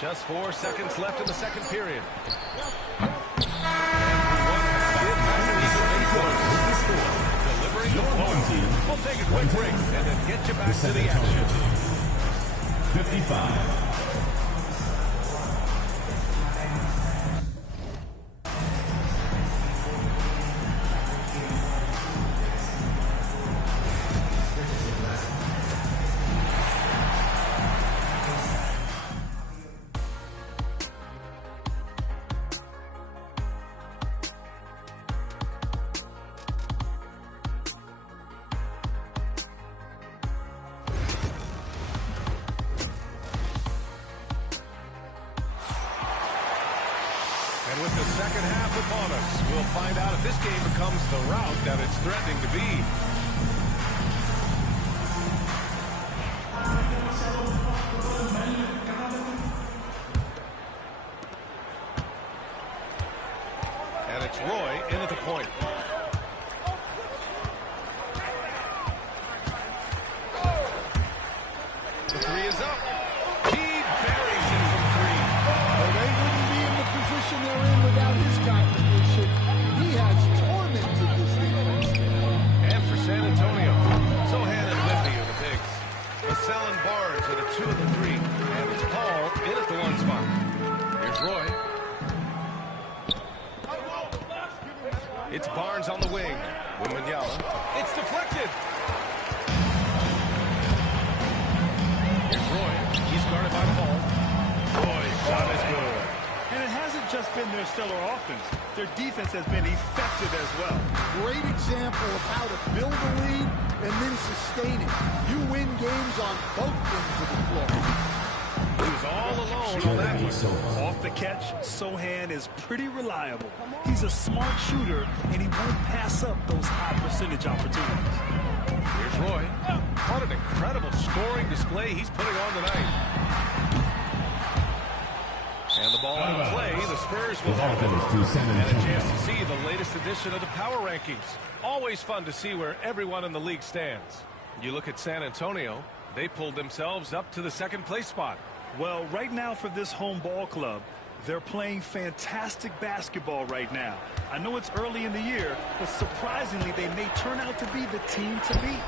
Just 4 seconds left in the second period. Delivering the ball. We'll take a quick break and then get you back to the action. 55. And with the second half upon us, we'll find out if this game becomes the route that it's threatening to be. And it's Roy in at the point. The three is up. He buries it from three. Well, they wouldn't be in the position they're in without his contribution. He has tormented this defense. And for San Antonio, Sohan and Wifeyy are the bigs. Vassell and Barnes are the 2 and the 3. And it's Paul in at the 1 spot. Here's Roy. It's Barnes on the wing. Wifeyy. It's deflected. Here's Roy. He's guarded by Paul. Roy's shot is good. And it hasn't just been their stellar offense. Their defense has been effective as well. Great example of how to build a lead and then sustain it. You win games on both ends of the floor. He was all alone on that one. Off the catch, Sohan is pretty reliable. He's a smart shooter, and he won't pass up those high percentage opportunities. Here's Roy. What an incredible scoring display he's putting on tonight. And the ball in play, the Spurs will have it. And a chance to see the latest edition of the power rankings. Always fun to see where everyone in the league stands. You look at San Antonio, they pulled themselves up to the second place spot. Well, right now for this home ball club, they're playing fantastic basketball right now. I know it's early in the year, but surprisingly, they may turn out to be the team to beat.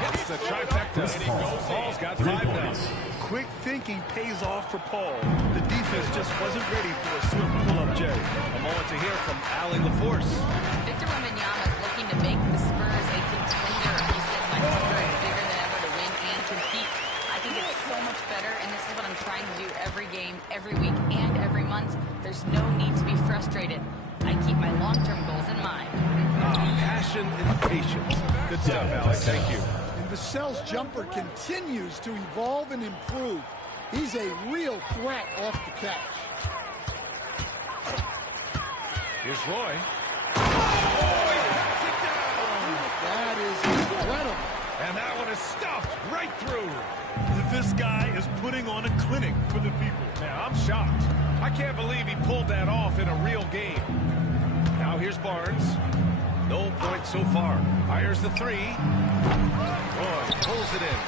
Hits the trifecta, and he goes. Paul's got 5 now. Quick thinking pays off for Paul. The defense just wasn't ready for a swift pull-up J. A moment to hear from Ali LaForce. Victor Wembanyama is looking to make the Spurs a contender. He said, my number is bigger than ever to win and compete. I think it's so much better, and this is what I'm trying to do every game, every week, and every month. There's no need to be frustrated. I keep my long-term goals in mind. Passion and patience. Good stuff, Alex. Thank you. And Vassell's jumper continues to evolve and improve. He's a real threat off the catch. Here's Roy. Oh, he pats it down. That is incredible. And that one is stuffed right through. This guy is putting on a clinic for the people. Now, I'm shocked. I can't believe he pulled that off in a real game. Now here's Barnes. No points so far. Fires the 3. Roy pulls it in.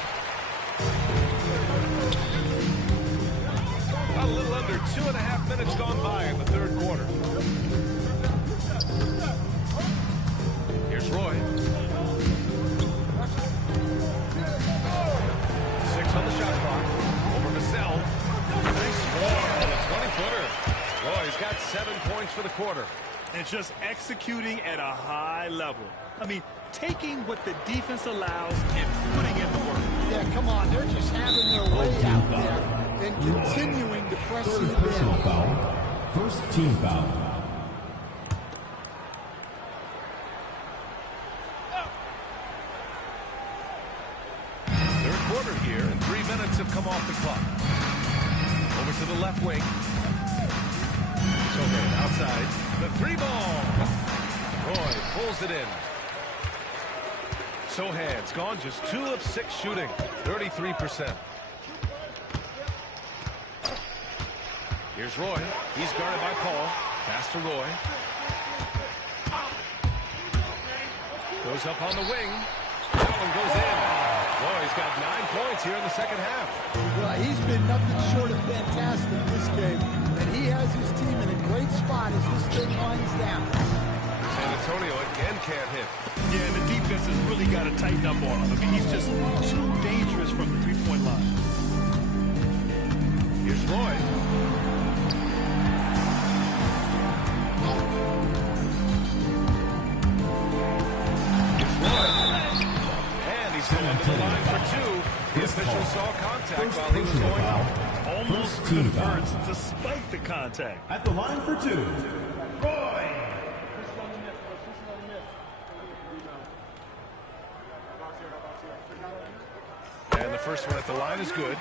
A little under 2.5 minutes gone by in the third quarter. Here's Roy. 6 on the shot clock. Over Vassell. Nice score on the 20-footer. Roy's got 7 points for the quarter. And just executing at a high level. I mean, taking what the defense allows and putting in the work. Yeah, come on. They're just having their way out there and continuing to press it Third personal down. foul. First team foul. Third quarter here, and 3 minutes have come off the clock. Over to the left wing. Sohan outside. The 3-ball. Roy pulls it in. Sohan's gone just 2 of 6 shooting. 33%. Here's Roy. He's guarded by Paul. Pass to Roy. Goes up on the wing. That one goes in. Boy, he's got 9 points here in the second half. Well, he's been nothing short of fantastic this game, and he has his team in a great spot as this thing winds down. San Antonio again can't hit. Yeah, and the defense has really got to tighten up on him. I mean, he's just too dangerous from the three-point line. Here's Roy. And he's going to the line for 2. The official saw contact while he was going out. Almost converts despite the contact. At the line for 2, Roy. And the first one at the line is good.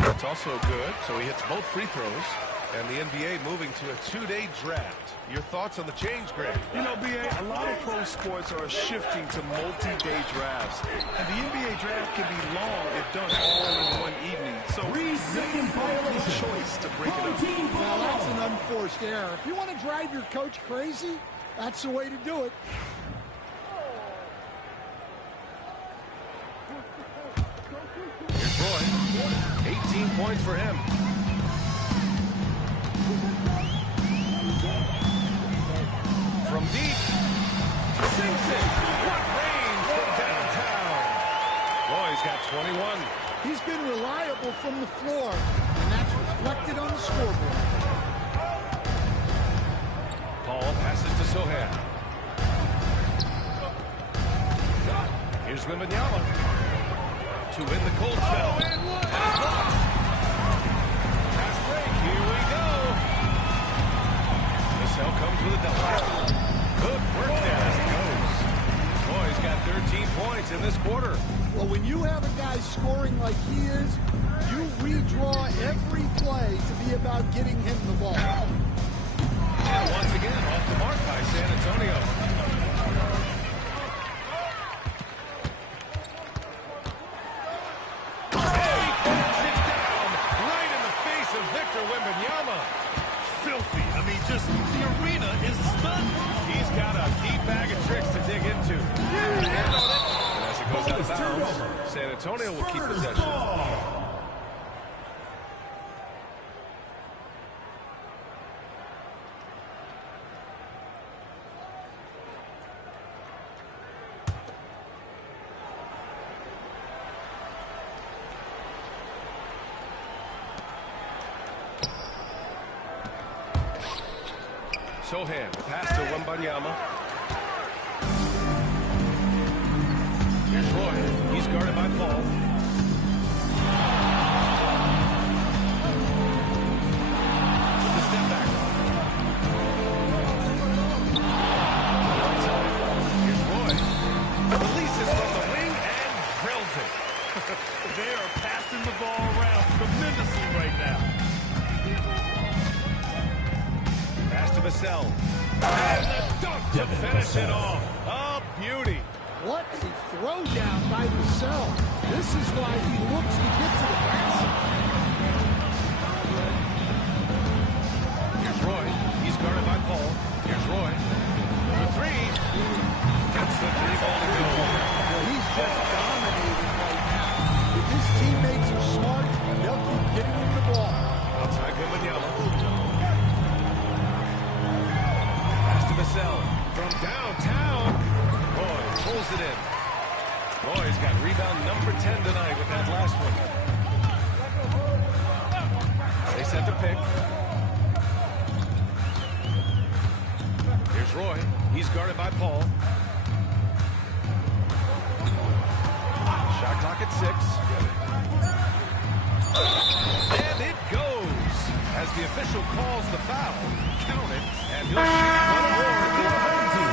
It's also good, so he hits both free throws. And the NBA moving to a 2-day draft. Your thoughts on the change, Greg? You know, B.A., a lot of pro sports are shifting to multi-day drafts. And the NBA draft can be long if done all in one evening. So, 3-second violation. Choice to break it up. Well, that's an unforced error. If you want to drive your coach crazy, that's the way to do it. Here's Roy. 18 points for him. From deep, sinks it. What range from downtown. Roy's got 21. He's been reliable from the floor, and that's reflected on the scoreboard. Paul passes to Sohan. Here's Wembanyama to win the cold spell. And it's blocked. Fast break. Here we go. Vassell comes with a double. Good work there as it goes. Boy's got 13 points in this quarter. Well, when you have a guy scoring like he is, you redraw every play to be about getting him the ball. And once again, off the mark by San Antonio. And he puts it down right in the face of Victor Wembanyama. Filthy. I mean, just the arena is stunned. He's got a deep bag of tricks to dig into. And as it goes out of bounds, San Antonio will keep possession. Sohan, pass to Wembanyama. Here's Roy. He's guarded by Paul. With the step back. Here's Roy. Releases from the wing and drills it. They are passing the ball around tremendously right now. Pass to Vassell. And the dunk to finish it off. A beauty. What a throw down by Vassell. This is why he looks to get to the basket. Here's Roy. He's guarded by Paul. Here's Roy. For three. Gets the three ball to go. Well, he's just dominating right now. If his teammates are smart, they'll keep getting him the ball. Outside Wembanyama. Pass to Vassell. From downtown. Roy pulls it in. Roy's got rebound number 10 tonight with that last one. They set the pick. Here's Roy. He's guarded by Paul. Shot clock at 6. And it goes. As the official calls the foul, count it, and he'll shoot one more in the home team.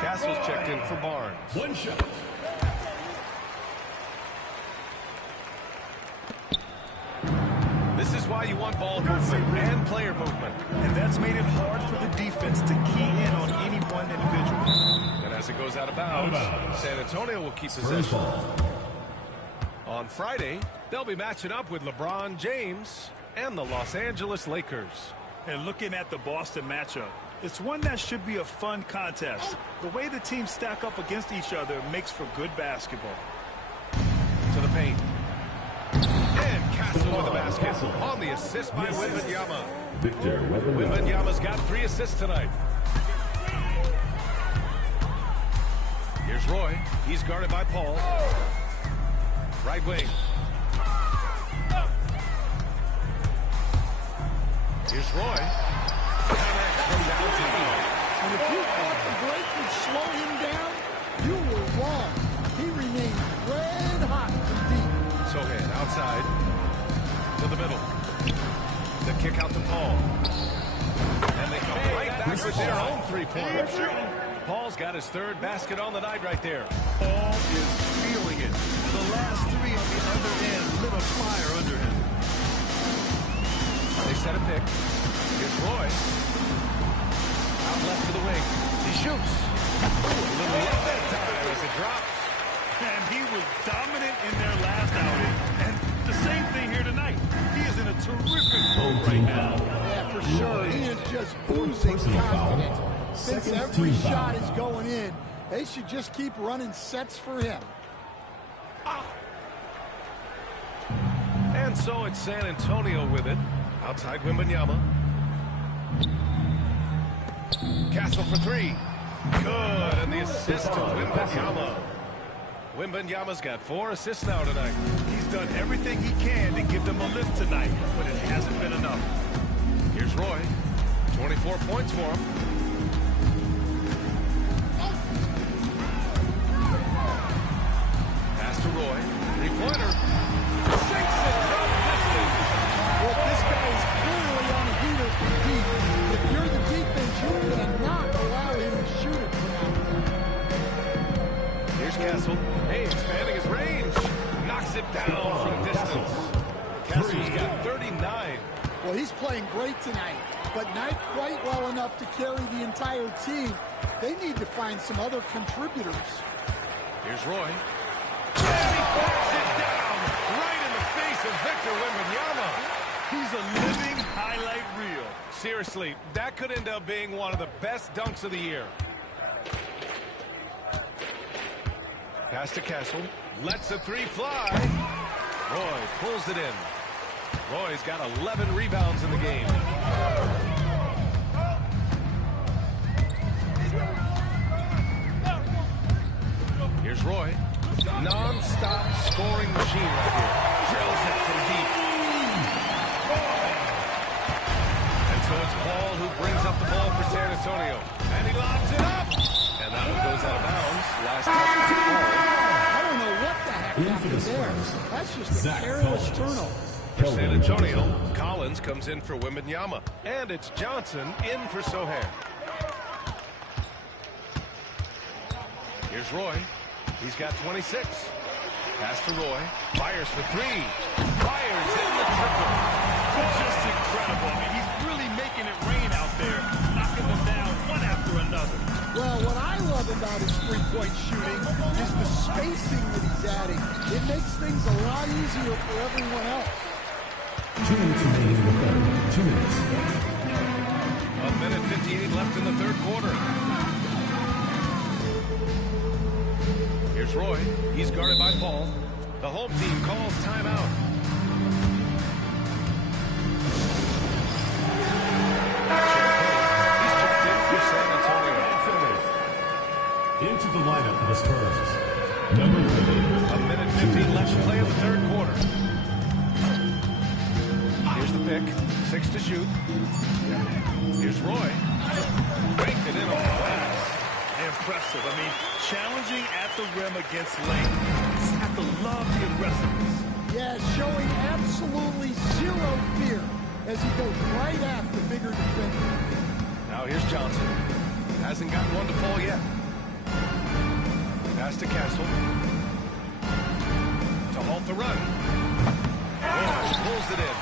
Castle's checked in for Barnes. One shot. This is why you want ball movement and player movement. And that's made it hard for the defense to key in on any one individual. And as it goes goes out of bounds. San Antonio will keep possession. On Friday, they'll be matching up with LeBron James and the Los Angeles Lakers. And looking at the Boston matchup, it's one that should be a fun contest. The way the teams stack up against each other makes for good basketball. To the paint. And Castle with the basket on the assist by Wifeyy. Wifey's got 3 assists tonight. Here's Roy. He's guarded by Paul. Right wing. Here's Roy. Connects from downtown. And if you thought the break would slow him down, you were wrong. He remained red hot from deep. Sohan outside. To the middle. The kick out to Paul. And they come right back with their own 3-pointer. Paul's got his 3rd basket on the night right there. Paul is feeling it. The last 3 on the other end lit a fire under him. They set a pick. Here's Roy. Out left to the wing. He shoots. Ooh, a little left that time as it drops. And he was dominant in their last outing. And the same thing here tonight. He is in a terrific mode right now. Yeah, for sure. He is just oozing confidence. Since every shot is going in, they should just keep running sets for him. And so it's San Antonio with it. Outside Wembanyama. Castle for 3. Good. And the assist to Wembanyama. Wembanyama's got 4 assists now tonight. He's done everything he can to give them a lift tonight, but it hasn't been enough. Here's Roy. 24 points for him. Pass to Roy. 3-pointer. Sinks it from distance. Well, this guy is clearly on a heater from deep. If you're the defense, you cannot allow him to shoot it from out there. Here's Castle. Hey, expanding his range. Knocks it down from distance. Castle's got 39. Well, he's playing great tonight, but not quite well enough to carry the entire team. They need to find some other contributors. Here's Roy. And he backs it down right in the face of Victor Wembanyama. He's a living highlight reel. Seriously, that could end up being one of the best dunks of the year. Pass to Castle. Lets the 3 fly. Roy pulls it in. Roy's got 11 rebounds in the game. Here's Roy. Non-stop scoring machine right here. Drills it from deep. And so it's Paul who brings up the ball for San Antonio. And he lobs it up. And that one goes out of bounds. Last touch to Paul. I don't know what the heck happened there. That's just a careless turnover. For San Antonio, Collins comes in for Wembanyama. And it's Johnson in for Sohan. Here's Roy. He's got 26. Pass to Roy. Fires for 3. Fires in the triple. Just incredible. I mean, he's really making it rain out there, knocking them down one after another. Well, what I love about his three-point shooting is the spacing that he's adding. It makes things a lot easier for everyone else. 2 minutes remaining in the third. 2 minutes. 1:58 left in the 3rd quarter. Here's Roy. He's guarded by Paul. The home team calls timeout. He's checked in for San Antonio. Into the lineup for the Spurs. Number 3. 1:15 left to play in the 3rd quarter. Here's the pick. 6 to shoot. Here's Roy. Banked it in on the glass. Impressive. I mean, challenging at the rim against length. Just have to love the aggressiveness. Yeah, showing absolutely zero fear as he goes right at the bigger defender. Now here's Johnson. Hasn't gotten one to fall yet. Pass to Castle. To halt the run. Roy pulls it in.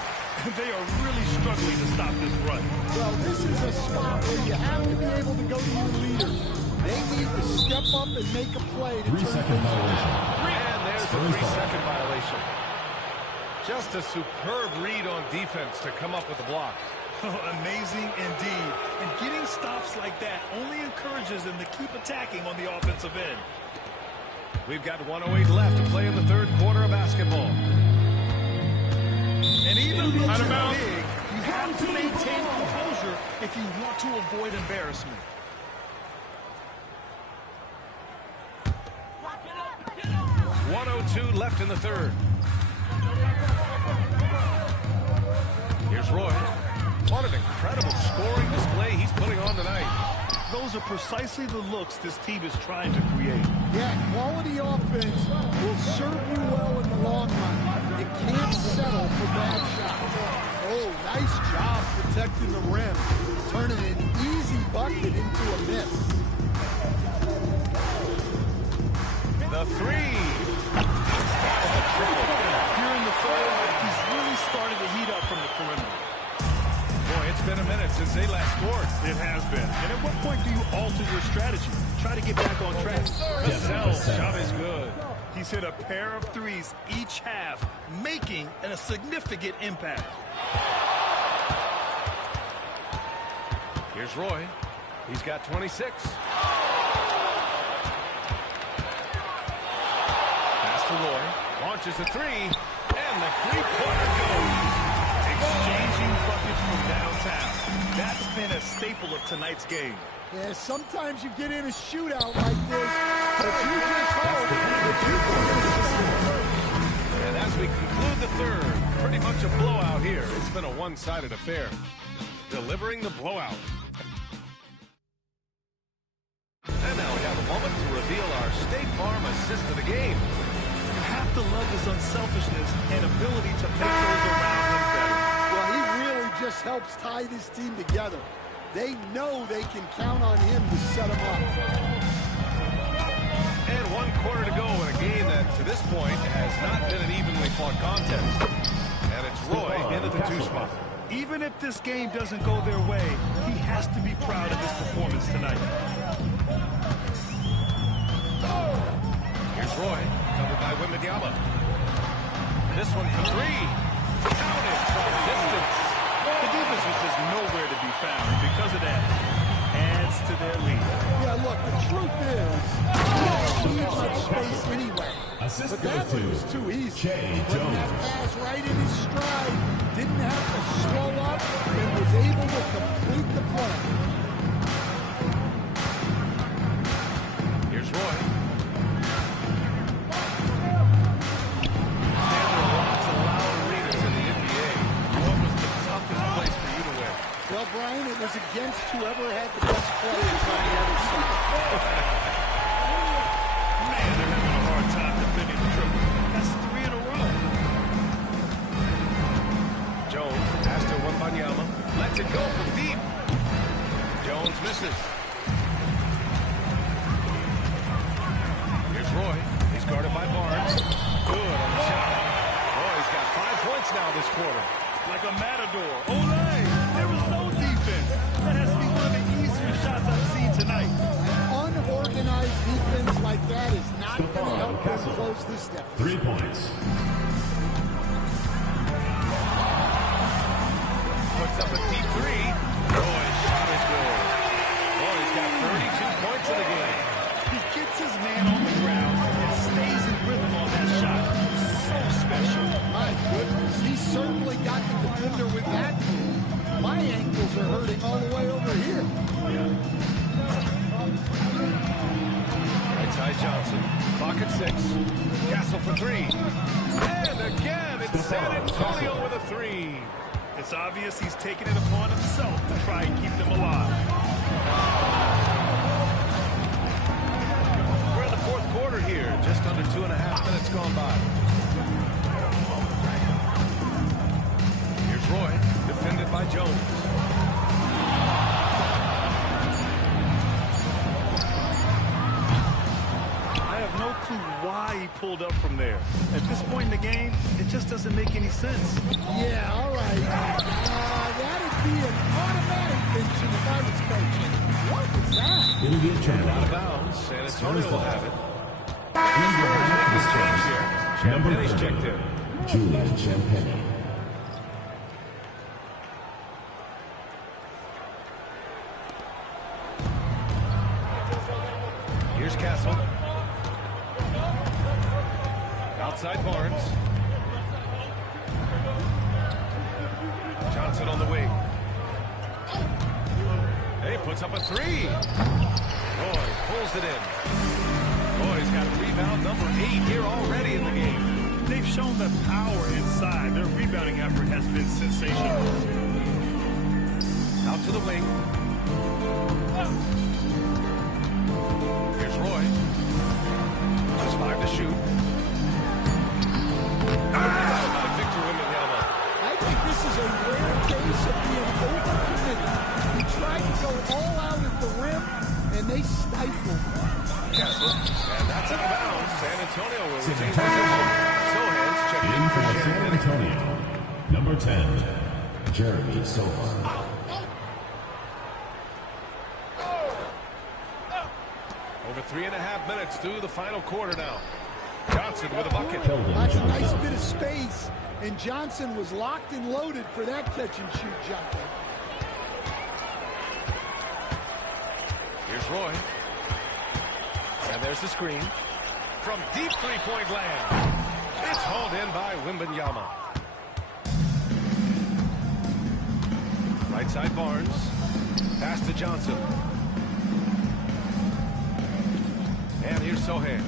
They are really struggling to stop this run. Well, this is a spot where you have to be able to go to your leaders. They need to step up and make a play to turn 3-second violation. And there's the 3-second violation. Just a superb read on defense to come up with the block. Amazing indeed. And getting stops like that only encourages them to keep attacking on the offensive end. We've got 1:08 left to play in the third quarter of basketball. And even though it's big, you have to maintain composure if you want to avoid embarrassment. .102 left in the third. Here's Roy. What an incredible scoring display he's putting on tonight. Those are precisely the looks this team is trying to create. Yeah, quality offense will serve you well in the long run. You can't settle for bad shots. Oh, nice job protecting the rim. Turning an easy bucket into a miss. The three. That's the triple. Here in the third, he's really started to heat up from the perimeter. Boy, it's been a minute since they last scored. It has been. And at what point do you alter your strategy? Try to get back on track. Cassell's shot is good. He's hit a pair of threes each half, making a significant impact. Here's Roy. He's got 26. Pass to Roy. Launches a three. And the three-pointer goes. Exchanging buckets from downtown. That's been a staple of tonight's game. Yeah, sometimes you get in a shootout like this, but you just hope that you can get. And as we conclude the third, pretty much a blowout here. It's been a one-sided affair. Delivering the blowout. And now we have a moment to reveal our State Farm assist of the game. You have to love his unselfishness and ability to make those around him better. Well, he really just helps tie this team together. They know they can count on him to set them up. And 1 quarter to go in a game that, to this point, has not been an evenly fought contest. And it's Roy into the two spot. Even if this game doesn't go their way, he has to be proud of his performance tonight. Here's Roy, covered by Wifeyy. This one for three. Counted from distance. The defense was just nowhere to be found. Because of that, adds to their lead. Yeah, look, the truth is, he doesn't need much space anyway. Assist But that goes one was to too easy. Jay Putting that Jones. pass right in his stride, didn't have to slow up, and was able to complete the play. Here's Roy. Standard lots of loud arenas in the NBA. What was the toughest place for you to win? Well, Brian, it was against whoever had the best players on the other side. Man, they're having a hard time defending the triple. That's 3 in a row. Jones, pass to Wifeyy. Lets it go from deep. Jones misses. Here's Roy. He's guarded by Barnes. Good on the shot. Roy's got 5 points now this quarter. Like a matador. Olay! There was no defense. That has to be one of the easier shots I've seen tonight. An unorganized defense like that is not going to help them close this deficit. 3 points. Puts up a deep three. Roy's shot is good. Roy's got 32 points in the game. He gets his man on the ground and stays in rhythm on that shot. So special. My goodness, he certainly got the defender with that move. My ankles are hurting all the way over here. Right side Johnson. Clock at 6. Castle for three. And again, it's San Antonio with a three. It's obvious he's taking it upon himself to try and keep them alive. We're in the fourth quarter here. Just under 2.5 minutes gone by. Here's Roy, defended by Jones. I have no exactly why he pulled up from there. At this point in the game, it just doesn't make any sense. Yeah, all right. That'd be an automatic mention if I was coaching. What was that? It'll be a Out of turnover. bounds. San Antonio will have it. Number Champagne's 30, checked in. Julian Champagne. Here's Castle. Outside Barnes. Johnson on the wing. Hey, puts up a three. Roy pulls it in. Roy's got rebound number 8 here already in the game. They've shown the power inside. Their rebounding effort has been sensational. Out to the wing. Here's Roy. Just 5 to shoot. Victor Wembanyama. I think this is a rare case of being overcommitted. He tried to go all out at the rim, and they stifled. Castle. And that's out of bounds. San Antonio will retain possession. Sohan's checked In in for for San Shannon. Antonio, number 10, Jeremy Sohan. Over 3.5 minutes through the final quarter now. Johnson with a bucket. Keldon That's a nice Johnson. bit of space, and Johnson was locked and loaded for that catch-and-shoot jumper. Here's Roy. And there's the screen. From deep three-point land. It's hauled in by Wembanyama. Right side Barnes. Pass to Johnson. And here's Sohan.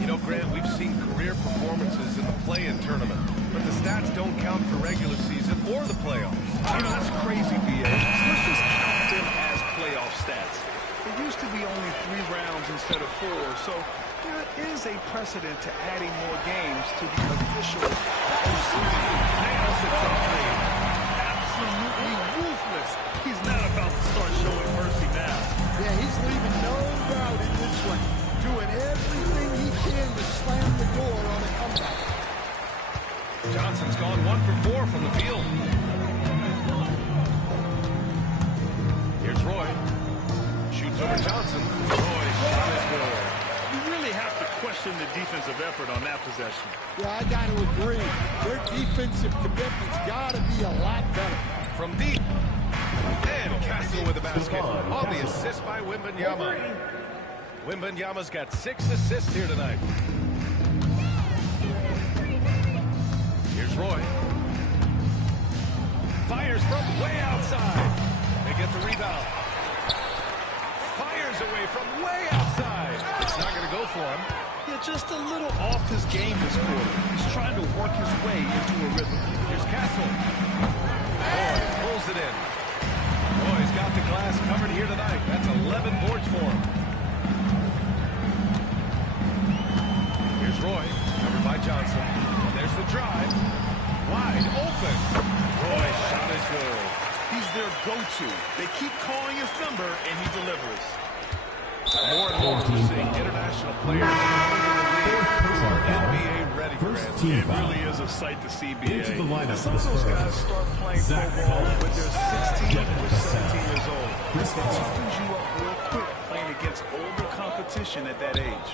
You know, Grant, we've seen career performances in the play-in tournament, but the stats don't count for regular season or the playoffs. You know, that's crazy, B.A. So let's just count them as playoff stats. It used to be only 3 rounds instead of 4, so there is a precedent to adding more games to the official postseason. Nails it from 3. Absolutely ruthless. He's not about to start showing mercy now. Yeah, he's leaving no doubt in this one. Doing everything he can to slam the door on a comeback. Johnson's gone 1 for 4 from the field. Here's Roy. Shoots over Johnson. Roy shot is good. You really have to question the defensive effort on that possession. Yeah, I got to agree. Their defensive commitment's got to be a lot better. From deep. And Castle with the basket. On the assist by Wembanyama. Wembanyama's got 6 assists here tonight. Here's Roy. Fires from way outside. They get the rebound. Fires away from way outside. It's not going to go for him. Yeah, just a little off his game this quarter. He's trying to work his way into a rhythm. Here's Castle. Roy pulls it in. Roy's got the glass covered here tonight. That's 11 boards for him. Here's Roy, covered by Johnson. And there's the drive. Wide open. Roy's shot is good. He's their go-to. They keep calling his number, and he delivers. More and more we're seeing international players coming to the league who are NBA ready. First Grant. team It foul. really is a sight to see, B.A. Into the lineup Some for of the those guys Spurs. start playing pro Zach ball when Collins. they're 16 or Jeff 17 years old. Chris It Paul. softens you up real quick playing against older competition at that age.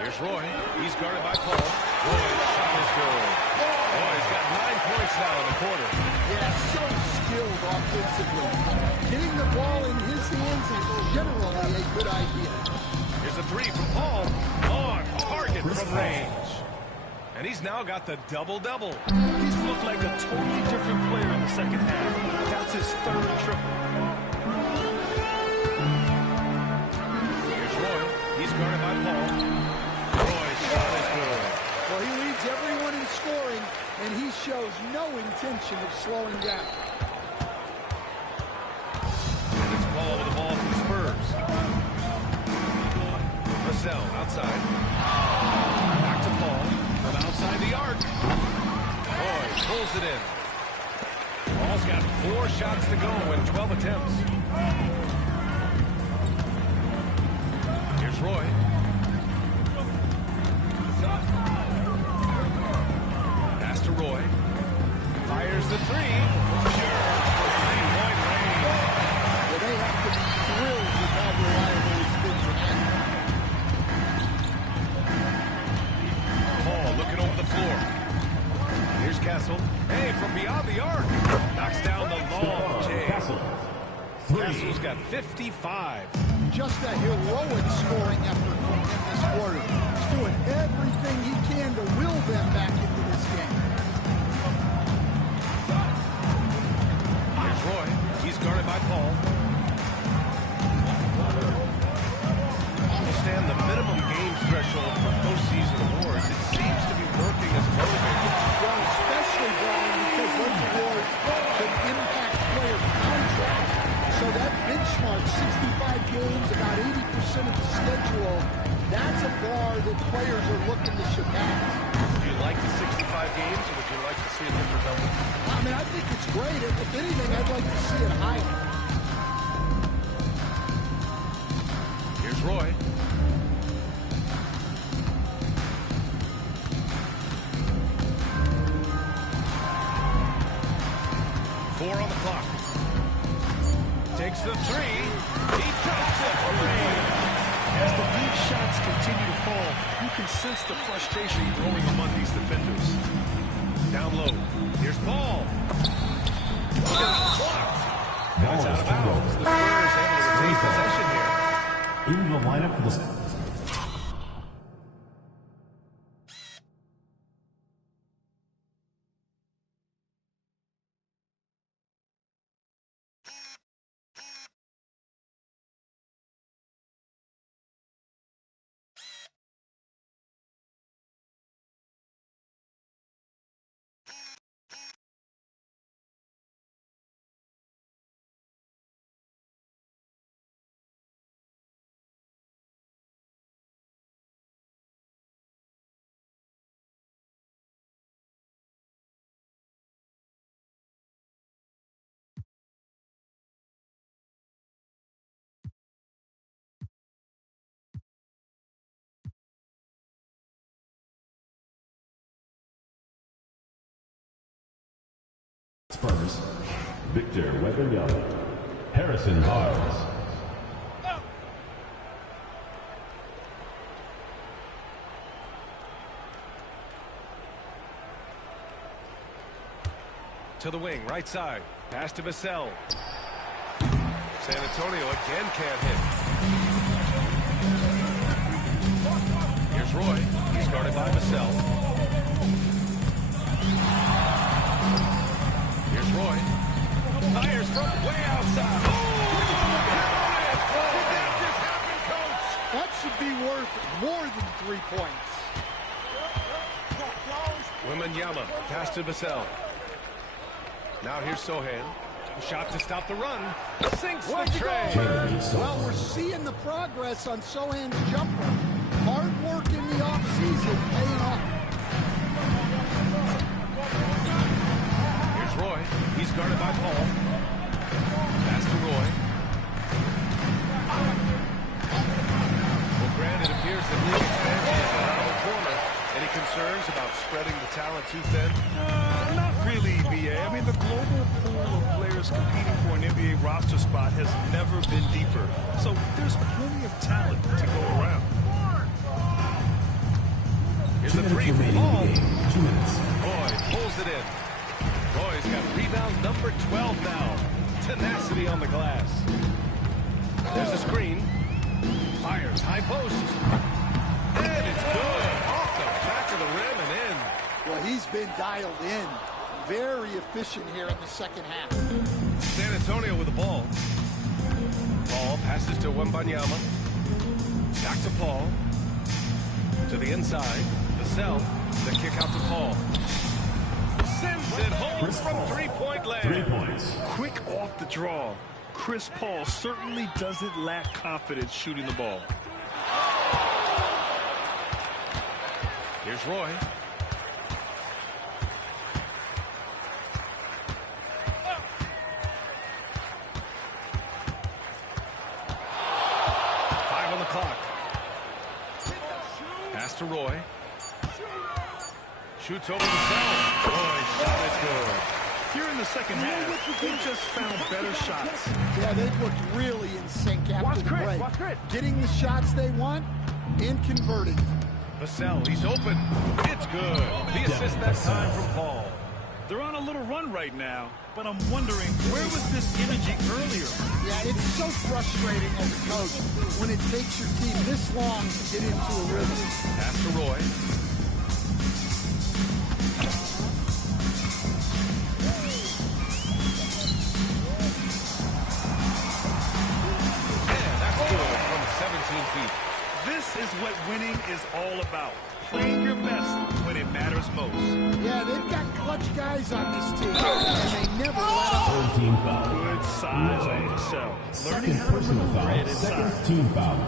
Here's Roy. He's guarded by Paul. Roy's shot is good. Roy's got 9 points now in the quarter. Yeah, so skilled offensively. Getting the ball in his hands is generally a good idea. Here's a 3 from Paul. On target from range. And he's now got the double-double. He's looked like a totally different player in the second half. That's his 3rd triple. Here's Roy. He's guarded by Paul. Roy's shot is good. Well, he leads everyone in scoring, and he shows no intention of slowing down. And it's Paul with the ball for the Spurs. Vassell outside. Back to Paul from outside the arc. Roy pulls it in. Paul's got 4 shots to go in 12 attempts. Here's Roy. Pass to Roy. Fires the three. Sure. Three-point range. Well, they have to be thrilled with how reliable he's been tonight. Paul looking over the floor. Here's Castle. Hey, from beyond the arc. Knocks down the long J. Castle's got 55. Just a heroic scoring effort from him this quarter. He's doing everything he can to will them back into this game. Here's Roy. He's guarded by Paul. Understand the minimum games threshold for postseason awards. It seems to be working as motivated. Well, especially, Brian, because those awards can impact player contracts. So that benchmark, 65 games, about 80% of the schedule, that's a bar that players are looking to surpass. Do you like the 65 games, or would you like to see a different number? I mean, I think it's great. If anything, I'd like to see it higher. Here's Roy. Four on the clock. Takes the three. He drops it. As the big shots continue to fall, you can sense the frustration growing among these defenders. Down low. Here's Paul. Blocked. Ball It's out is of bounds. The Spurs able to retain possession here. in the lineup for the... Spurs, Victor Wembanyama, Harrison Barnes. To the wing, right side. Pass to Vassell. San Antonio again can't hit. Here's Roy. He's guarded by Vassell. Here's Roy. Fires from way outside. Oh! Did that just happen, Coach? That should be worth more than 3 points. Wembanyama, pass to Vassell. Now here's Sohan. A shot to stop the run. Sinks the tray. Well, we're seeing the progress on Sohan's jumper. Hard work in the offseason paying off. Here's Roy. He's guarded by Paul. Pass to Roy. Well, Grant, it appears that league expansion is around the corner. Any concerns about spreading the talent too thin? Not really, BA. I mean, the global pool of players competing for an NBA roster spot has never been deeper. So there's plenty of talent to go around. Here's the three from Paul. 2 minutes. Roy pulls it in. Roy's got rebound number 12 now. Tenacity on the glass. There's a screen. Fires high post. And it's good. Off the back of the rim and in. Well, he's been dialed in. Very efficient here in the second half. San Antonio with the ball. Paul passes to Wembanyama. Back to Paul. To the inside. Vassell. The kick out to Paul. Sends it home from three-point land. 3 points. Quick off the draw. Chris Paul certainly doesn't lack confidence shooting the ball. Here's Roy. clock. Pass to Roy. Shoots over the zone. Roy's shot is good. Here in the second half, they just found better shots. Yeah, they've looked really in sync after the break. Getting the shots they want and converting. Vassell, he's open. It's good. The assist that time from Paul. They're on a little run right now, but I'm wondering, where was this energy earlier? Yeah, it's so frustrating as a coach when it takes your team this long to get into a rhythm. Pass to Roy. Yeah, that's good from 17 feet. This is what winning is all about. Playing your best when it matters most. Yeah, they've got clutch guys on this team, and they never let up. Third team foul. Good size on Vassell. Learning Second how to personal maneuver foul. it Second inside. team foul.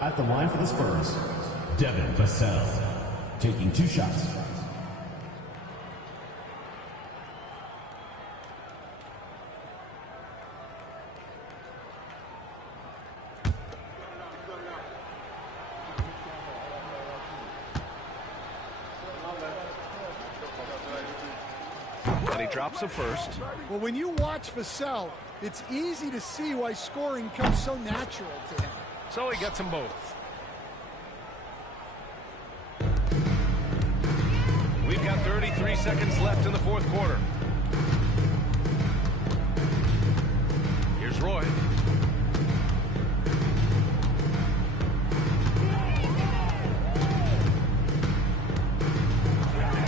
At the line for the Spurs, Devin Vassell taking 2 shots. And he drops the first. Well, when you watch Vassell, it's easy to see why scoring comes so natural to him. So he gets them both. We've got 33 seconds left in the fourth quarter. Here's Roy.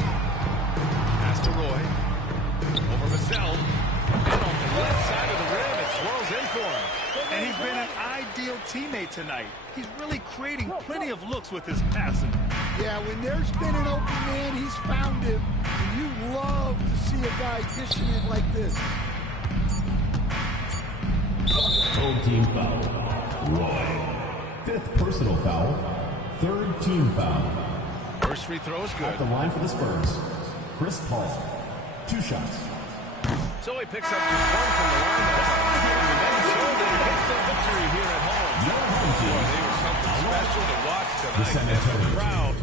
Pass to Roy. Over Vassell. And on the left side of the rim, it swirls in for him. And he's been an ideal teammate tonight. He's really creating plenty of looks with his passing. Yeah, when there's been an open man, he's found him. And you love to see a guy dishing it like this. Home team foul. Roy. 5th personal foul. 3rd team foul. First free throw is At the good. line for the Spurs, Chris Paul. 2 shots. So he picks up just one from the line that time. And so they get the victory here at home. Your home Boy, team. they were something special to watch The tonight. San And the Antonio crowd